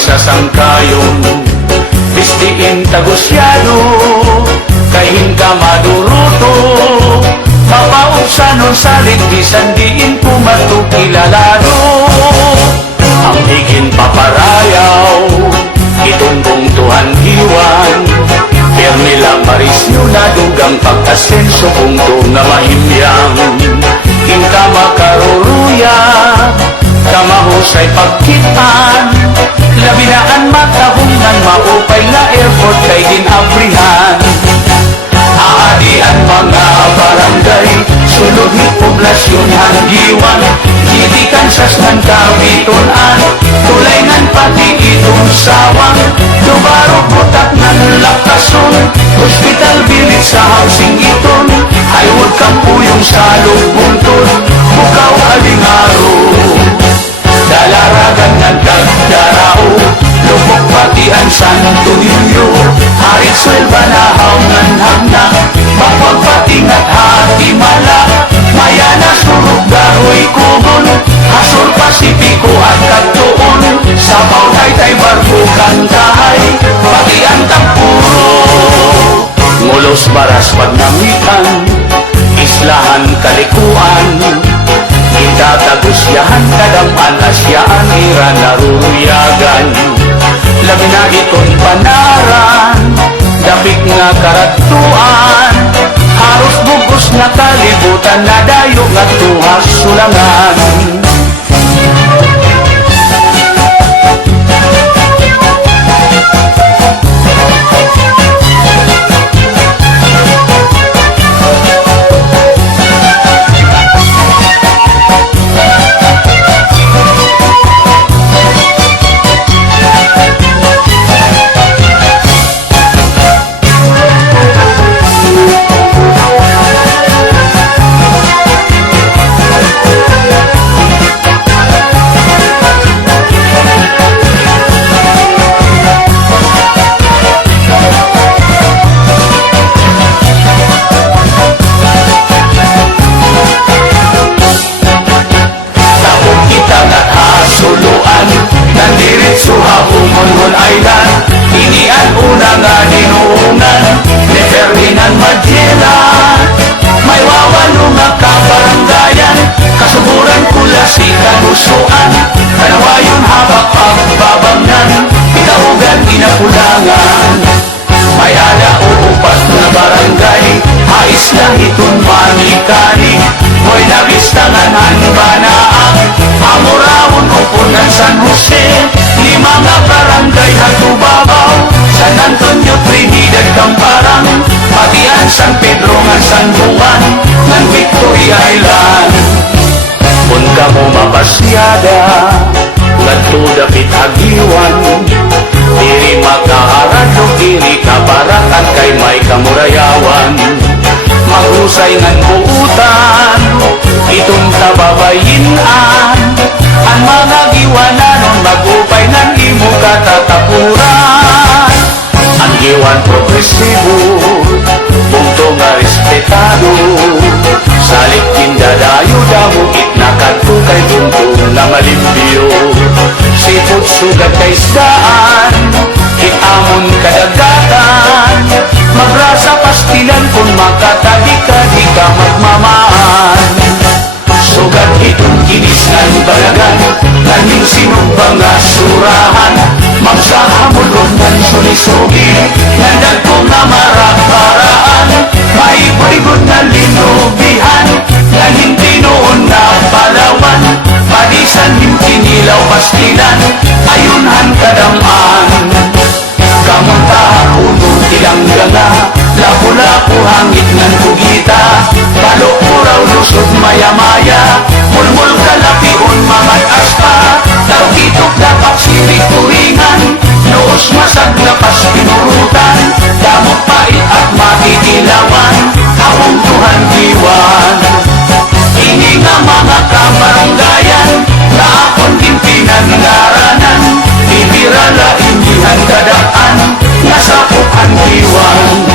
sa sangkayon. Bistiin tagusyado, kahin ka maduruto, mapaubsanon sa ligbisan, diin pumatukilalano. Ang higin paparayaw, itumbong tuhan iwan, Pernila Marisyo na dugang pag-asenso punto nga mahimyang. Kinka makaruruya, kamahusay pagkitaan, labinaan matahungan, maupay na airport kay ginabrihan. Aadian mga barangay, sulod ni poblasyon hanggiwan, gidikan sasnan kabitunan, tulaynan pati itong sawang, dubarog butak ng lakason, hospital bilit sa housing iton, haywag kampuyong sa lubunton, bukaw alingaro. Dalaragan ng dagdarao, lubok pati ang Santo Niño, harit swelba na haungan na, bapag pati nga't hati mala, maya na surog daroy kubon, hasur Pasipiko at kagtuon, sabaw tay barko kantahay, pati ang tampuro. Ngulos baras pagnamitan, islahan kalikuan, Indatagusyahan kadaman asyaan ira naruruyagan, labi na iton panaran, dapik nga karatuan, haros bugos nga kalibutan, nadayo nga tuhas sulangan. San Pedro nga San Juan ng Victoria Island. Kung ka mo mapasyada, ngadto dapit hagiwan, diri makaharado, diri kabarakan kay may kamurayawan. Maghusay ngan buutan, itong kababayinan, ang mga giwananon magupay ng imo katatapuran. Ang giwan progresibo, punto nga respetado, salit kindadayo damo itnakadto kay punto nga malimpyo. Sipot sugat kay isdaan, itamon kadagatan, magrasa pastilan kung makatabi ka di ka magmamaan. Sugat itong kinis ng balagan, naning sinumbang nga surahan, magsahamulong ng sulisugi, nandag ko nga maraparaan, may purigod na linubihan, naning tinoon na palawan, padisan himkinilaw pastilan, ayunhan kadamaan. Kamuntahan uno tilang ganga, lapu-lapu hangit ng kugita, balok puraw lusot maya-maya, mulmul kalapion mamat aspa, tawgitok dapat sirik turingan, noos masag lapas pinurutan, damot pait at matitilawan, akong tuhan diwan. Ini nga mga kabaranggayan, na akong gimpinan ngaranan, ibirala indihan kadaan, nasapukan diwan.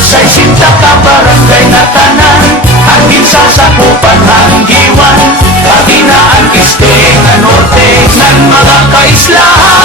Say sinta ka barangay na tanan, hangin sa sakupan hanggiwan, pati na ang kiste nga norte, ng mga kaislahan.